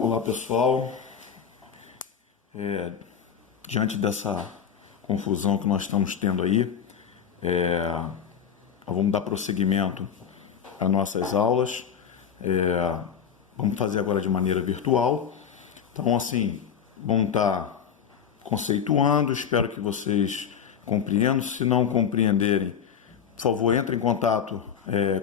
Olá pessoal, diante dessa confusão que nós estamos tendo aí, vamos dar prosseguimento às nossas aulas, vamos fazer agora de maneira virtual. Então assim, vamos estar conceituando, espero que vocês compreendam. Se não compreenderem, por favor, entre em contato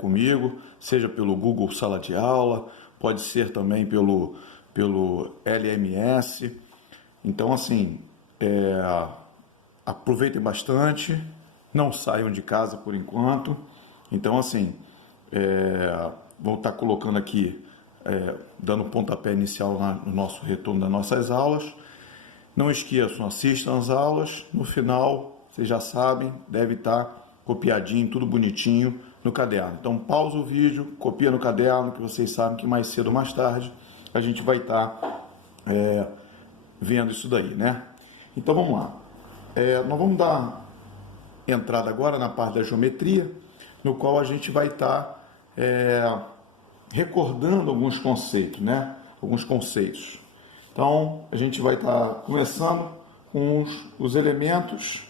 comigo, seja pelo Google Sala de Aula, pode ser também pelo LMS. Então, assim, aproveitem bastante, não saiam de casa por enquanto. Então, assim, vou estar colocando aqui, dando pontapé inicial no nosso retorno das nossas aulas. Não esqueçam, assistam as aulas, no final, vocês já sabem, deve estar copiadinho, tudo bonitinho no caderno. Então, pausa o vídeo, copia no caderno, que vocês sabem que mais cedo ou mais tarde a gente vai estar vendo isso daí, né? Então, vamos lá. Nós vamos dar entrada agora na parte da geometria, no qual a gente vai estar recordando alguns conceitos, né? Alguns conceitos. Então, a gente vai estar começando com os elementos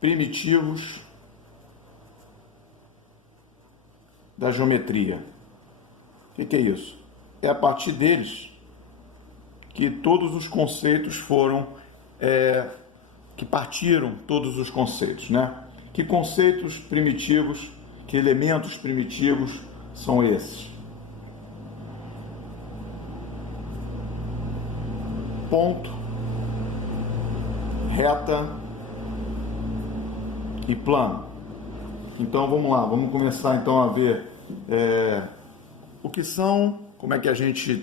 primitivos da geometria. O que é isso? É a partir deles que todos os conceitos foram, que partiram todos os conceitos, né? Que conceitos primitivos, que elementos primitivos são esses? Ponto, reta e plano. Então vamos lá, vamos começar então a ver o que são, como é que a gente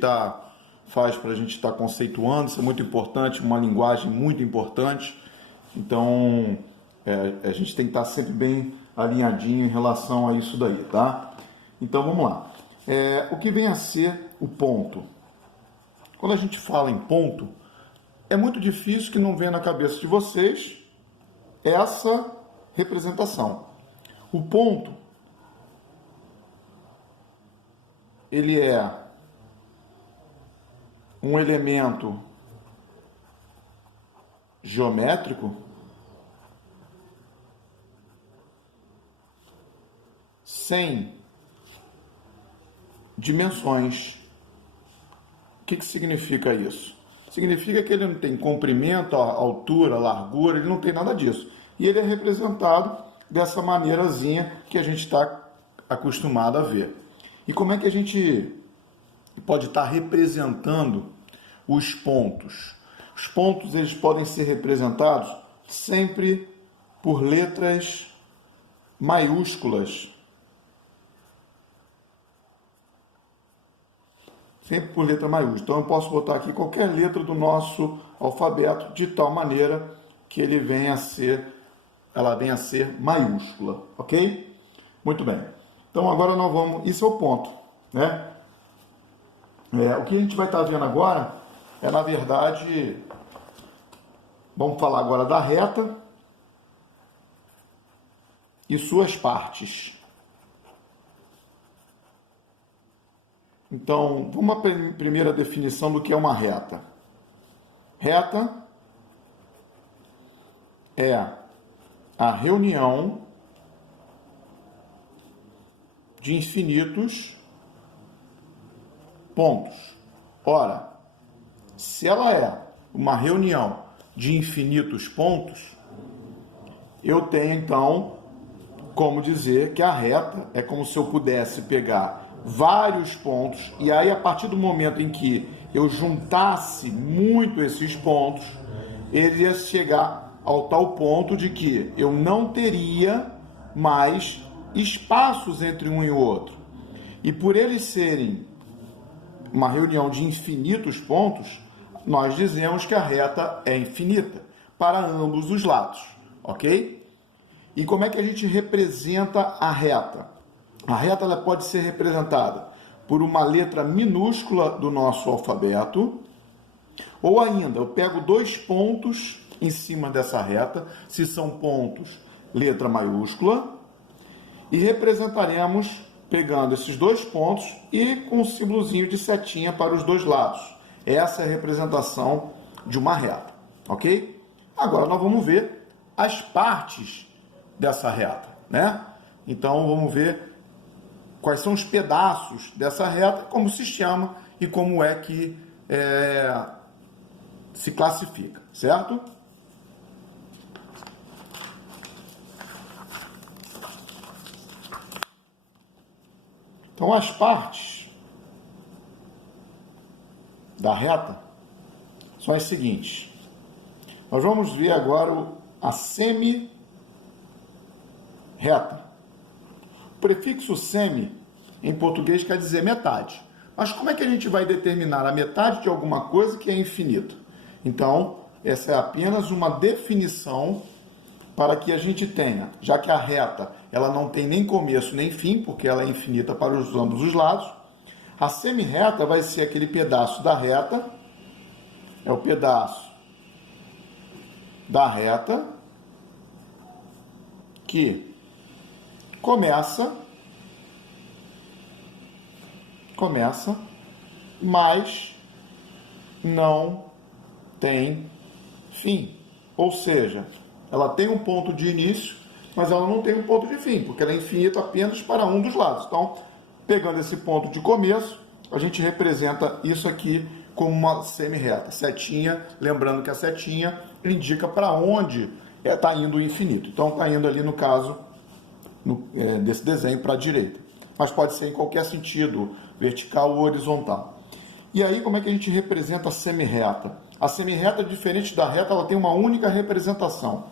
faz para a gente estar conceituando. Isso é muito importante, uma linguagem muito importante. Então a gente tem que estar sempre bem alinhadinho em relação a isso daí, tá? Então vamos lá. O que vem a ser o ponto? Quando a gente fala em ponto, é muito difícil que não venha na cabeça de vocês essa representação. O ponto, ele é um elemento geométrico sem dimensões. O que significa isso? Significa que ele não tem comprimento, altura, largura, ele não tem nada disso. E ele é representado dessa maneirazinha que a gente está acostumado a ver. E como é que a gente pode estar representando os pontos? Os pontos, eles podem ser representados sempre por letras maiúsculas. Sempre por letra maiúscula. Então eu posso botar aqui qualquer letra do nosso alfabeto de tal maneira que ela venha a ser maiúscula, ok? Muito bem. Então agora nós vamos, isso é o ponto, né? O que a gente vai estar vendo agora na verdade, vamos falar agora da reta e suas partes. Então, uma primeira definição do que é uma reta. Reta é a reunião de infinitos pontos. Ora, se ela é uma reunião de infinitos pontos, eu tenho então como dizer que a reta é como se eu pudesse pegar vários pontos, e aí a partir do momento em que eu juntasse muito esses pontos, ele ia chegar ao tal ponto de que eu não teria mais espaços entre um e o outro. E por eles serem uma reunião de infinitos pontos, nós dizemos que a reta é infinita para ambos os lados, ok? E como é que a gente representa a reta? A reta ela pode ser representada por uma letra minúscula do nosso alfabeto, ou ainda eu pego dois pontos em cima dessa reta, se são pontos, letra maiúscula, e representaremos pegando esses dois pontos e com um símbolozinho de setinha para os dois lados. Essa é a representação de uma reta, ok? Agora nós vamos ver as partes dessa reta, né? Então vamos ver quais são os pedaços dessa reta, como se chama e como é que se classifica, certo? Então as partes da reta são as seguintes. Nós vamos ver agora a semi-reta. O prefixo semi, em português, quer dizer metade. Mas como é que a gente vai determinar a metade de alguma coisa que é infinito? Então, essa é apenas uma definição para que a gente tenha, já que a reta ela não tem nem começo nem fim, porque ela é infinita para ambos os lados, a semi-reta vai ser aquele pedaço da reta, é o pedaço da reta que começa, mas não tem fim. Ou seja, ela tem um ponto de início, mas ela não tem um ponto de fim, porque ela é infinita apenas para um dos lados. Então, pegando esse ponto de começo, a gente representa isso aqui como uma semi-reta. Setinha, lembrando que a setinha indica para onde está indo o infinito. Então, está indo ali, no caso, desse desenho, para a direita. Mas pode ser em qualquer sentido, vertical ou horizontal. E aí, como é que a gente representa a semi-reta? A semi-reta, diferente da reta, ela tem uma única representação.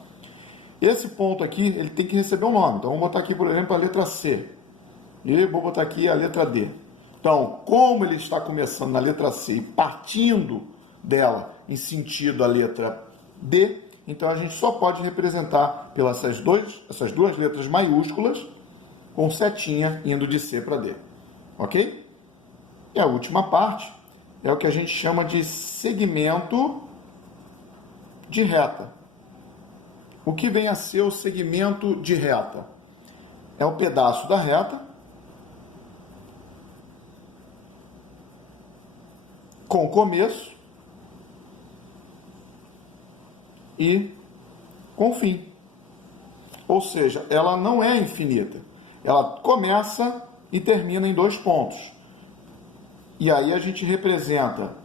Esse ponto aqui, ele tem que receber um nome. Então, vamos botar aqui, por exemplo, a letra C. E vou botar aqui a letra D. Então, como ele está começando na letra C e partindo dela em sentido a letra D, então a gente só pode representar pelas essas duas letras maiúsculas com setinha indo de C para D. Ok? E a última parte é o que a gente chama de segmento de reta. O que vem a ser o segmento de reta? É o pedaço da reta com começo e com fim. Ou seja, ela não é infinita. Ela começa e termina em dois pontos. E aí a gente representa,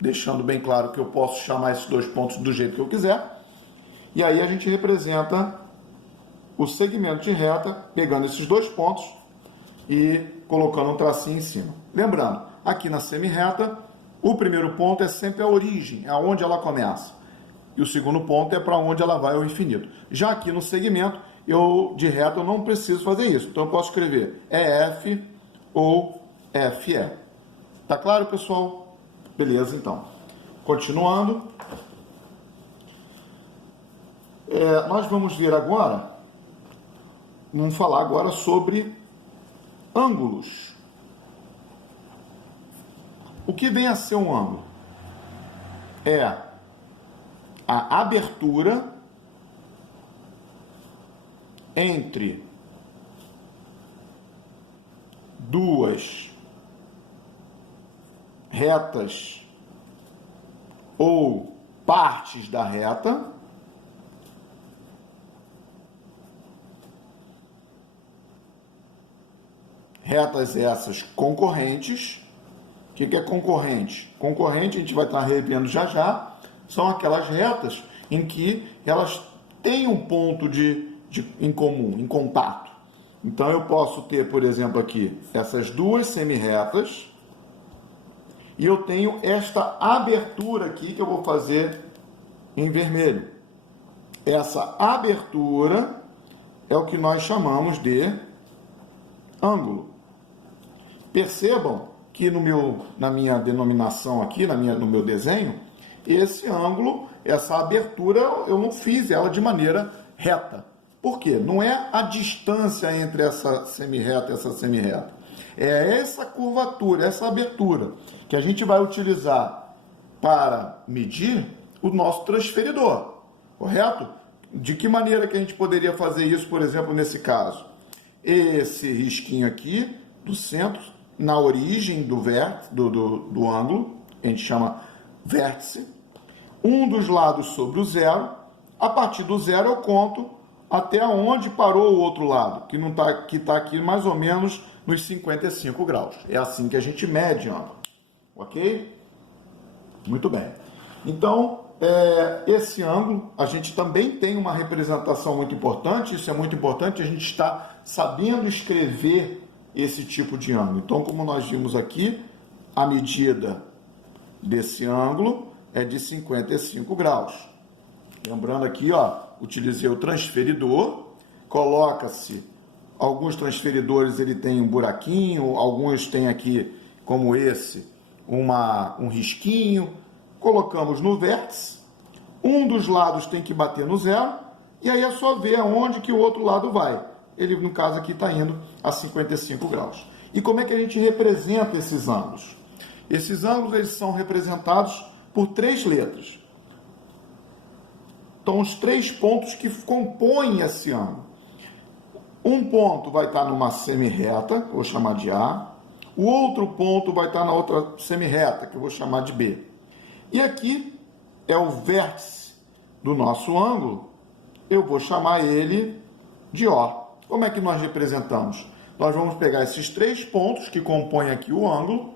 deixando bem claro que eu posso chamar esses dois pontos do jeito que eu quiser, e aí a gente representa o segmento de reta, pegando esses dois pontos e colocando um tracinho em cima. Lembrando, aqui na semi-reta, o primeiro ponto é sempre a origem, é onde ela começa. E o segundo ponto é para onde ela vai ao infinito. Já aqui no segmento, de reta, eu não preciso fazer isso. Então eu posso escrever EF ou FE. Tá claro, pessoal? Beleza, então. Continuando. Nós vamos ver agora, vamos falar agora sobre ângulos. O que vem a ser um ângulo? É a abertura entre duas retas ou partes da reta, retas essas concorrentes. O que é concorrente? Concorrente, a gente vai estar revendo já já, são aquelas retas em que elas têm um ponto em comum, em contato. Então eu posso ter, por exemplo, aqui essas duas semi-retas e eu tenho esta abertura aqui que eu vou fazer em vermelho. Essa abertura é o que nós chamamos de ângulo. Percebam que na minha denominação aqui, no meu desenho, esse ângulo, essa abertura, eu não fiz ela de maneira reta. Por quê? Não é a distância entre essa semi-reta e essa semi-reta. É essa curvatura, essa abertura, que a gente vai utilizar para medir o nosso transferidor, correto? De que maneira que a gente poderia fazer isso, por exemplo, nesse caso? esse risquinho aqui do centro, na origem do vértice, do ângulo, a gente chama vértice, um dos lados sobre o zero. A partir do zero eu conto até onde parou o outro lado, que está aqui mais ou menos nos 55 graus. É assim que a gente mede ângulo, ok? Muito bem. Então, esse ângulo, a gente também tem uma representação muito importante. Isso é muito importante, a gente está sabendo escrever esse tipo de ângulo. Então, como nós vimos aqui, a medida desse ângulo é de 55 graus. Lembrando aqui, ó, utilizei o transferidor, coloca-se, alguns transferidores ele tem um buraquinho, alguns tem aqui, como esse, um risquinho, colocamos no vértice, um dos lados tem que bater no zero, e aí é só ver aonde que o outro lado vai. Ele, no caso aqui, está indo a 55 graus. E como é que a gente representa esses ângulos? Esses ângulos eles são representados por 3 letras. Então, os 3 pontos que compõem esse ângulo. Um ponto vai estar numa semi-reta, que eu vou chamar de A. O outro ponto vai estar na outra semi-reta, que eu vou chamar de B. E aqui é o vértice do nosso ângulo, eu vou chamar ele de O. Como é que nós representamos? Nós vamos pegar esses 3 pontos que compõem aqui o ângulo,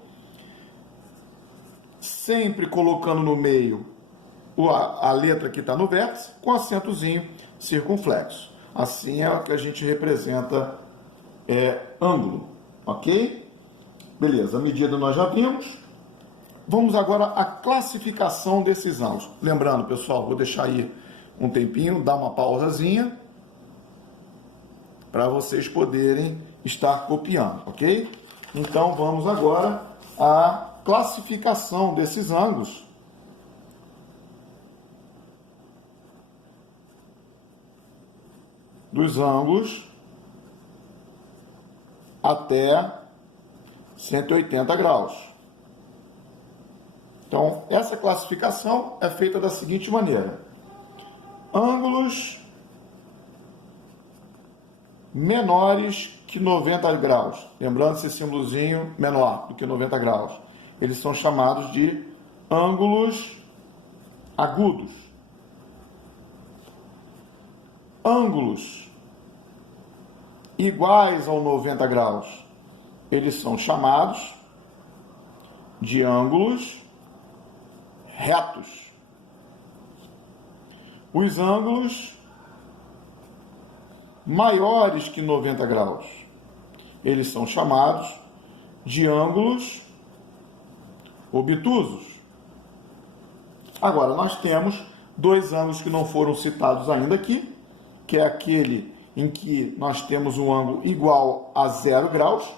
sempre colocando no meio a letra que está no vértice, com acentozinho circunflexo. Assim é que a gente representa ângulo, ok? Beleza, a medida nós já vimos. Vamos agora à classificação desses ângulos. Lembrando, pessoal, vou deixar aí um tempinho, dar uma pausazinha, para vocês poderem estar copiando, ok? Então, vamos agora à classificação desses ângulos. Dos ângulos até 180 graus. Então, essa classificação é feita da seguinte maneira: ângulos menores que 90 graus. Lembrando esse símbolozinho menor do que 90 graus. Eles são chamados de ângulos agudos. Ângulos iguais ao 90 graus, eles são chamados de ângulos retos. Os ângulos maiores que 90 graus, eles são chamados de ângulos obtusos. Agora, nós temos 2 ângulos que não foram citados ainda aqui, que é aquele em que nós temos um ângulo igual a 0 graus,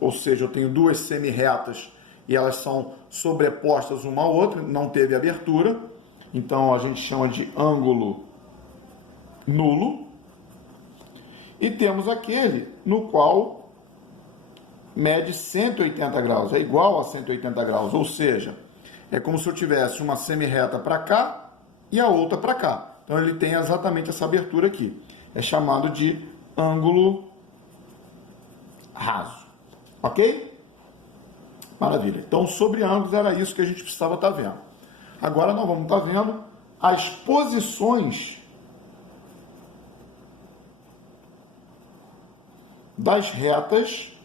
ou seja, eu tenho 2 semi-retas e elas são sobrepostas uma à outra, não teve abertura, então a gente chama de ângulo nulo. E temos aquele no qual mede 180 graus, é igual a 180 graus, ou seja, é como se eu tivesse uma semi-reta para cá e a outra para cá. Então, ele tem exatamente essa abertura aqui. É chamado de ângulo raso. Ok? Maravilha. Então, sobre ângulos, era isso que a gente precisava estar vendo. Agora, nós vamos estar vendo as posições das retas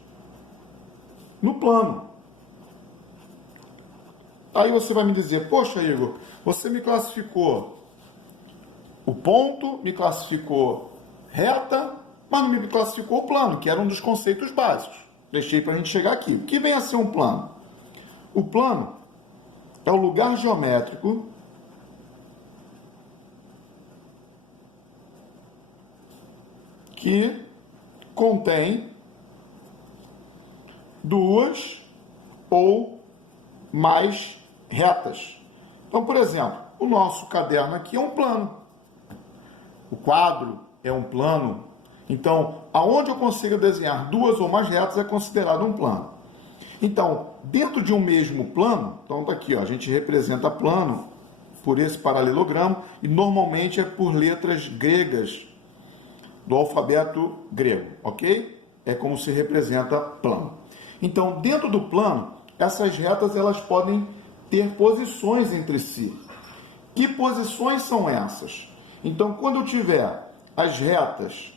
no plano. Aí você vai me dizer: poxa, Igor, você me classificou o ponto, me classificou reta, mas não me classificou o plano, que era um dos conceitos básicos. Deixei para a gente chegar aqui. O que vem a ser um plano? O plano é o lugar geométrico que contém 2 ou mais retas. Então, por exemplo, o nosso caderno aqui é um plano. O quadro é um plano. Então, aonde eu consigo desenhar 2 ou mais retas é considerado um plano. Então, dentro de um mesmo plano, então tá aqui, ó, a gente representa plano por esse paralelogramo e normalmente é por letras gregas do alfabeto grego, ok? É como se representa plano. Então, dentro do plano, essas retas elas podem ter posições entre si. Que posições são essas? Então, quando eu tiver as retas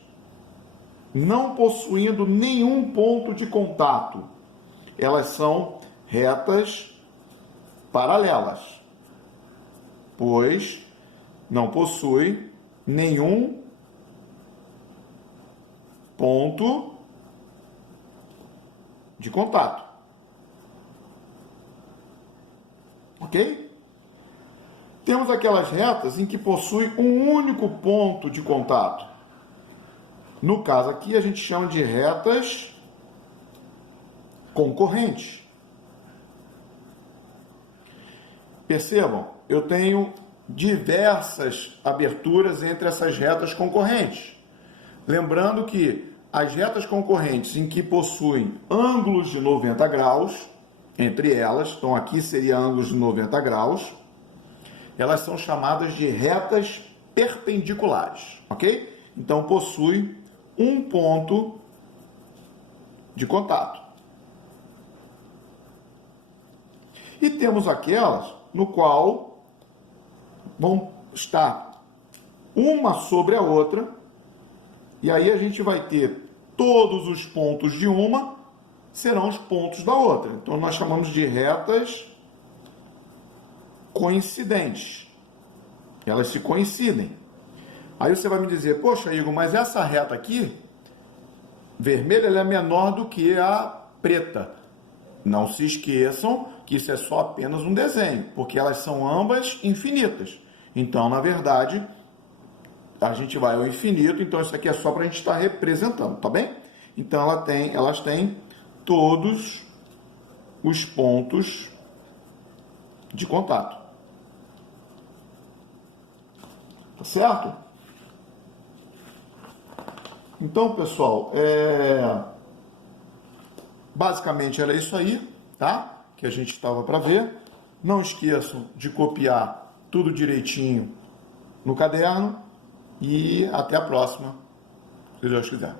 não possuindo nenhum ponto de contato, elas são retas paralelas, pois não possui nenhum ponto de contato. Ok? Temos aquelas retas em que possui um único ponto de contato. No caso aqui, a gente chama de retas concorrentes. Percebam, eu tenho diversas aberturas entre essas retas concorrentes. Lembrando que as retas concorrentes em que possuem ângulos de 90 graus, entre elas, então aqui seria ângulos de 90 graus, elas são chamadas de retas perpendiculares, ok? Então possui um ponto de contato. E temos aquelas no qual vão estar uma sobre a outra, e aí a gente vai ter todos os pontos de uma serão os pontos da outra. Então nós chamamos de retas coincidentes. Elas se coincidem. Aí você vai me dizer, poxa, Igor, mas essa reta aqui, vermelha, ela é menor do que a preta. Não se esqueçam que isso é só apenas um desenho, porque elas são ambas infinitas. Então, na verdade, a gente vai ao infinito, então isso aqui é só para a gente estar representando, tá bem? Então, elas têm todos os pontos de contato. Tá certo? Então, pessoal, basicamente era isso aí, tá? Que a gente estava para ver. Não esqueçam de copiar tudo direitinho no caderno e até a próxima, se Deus quiser.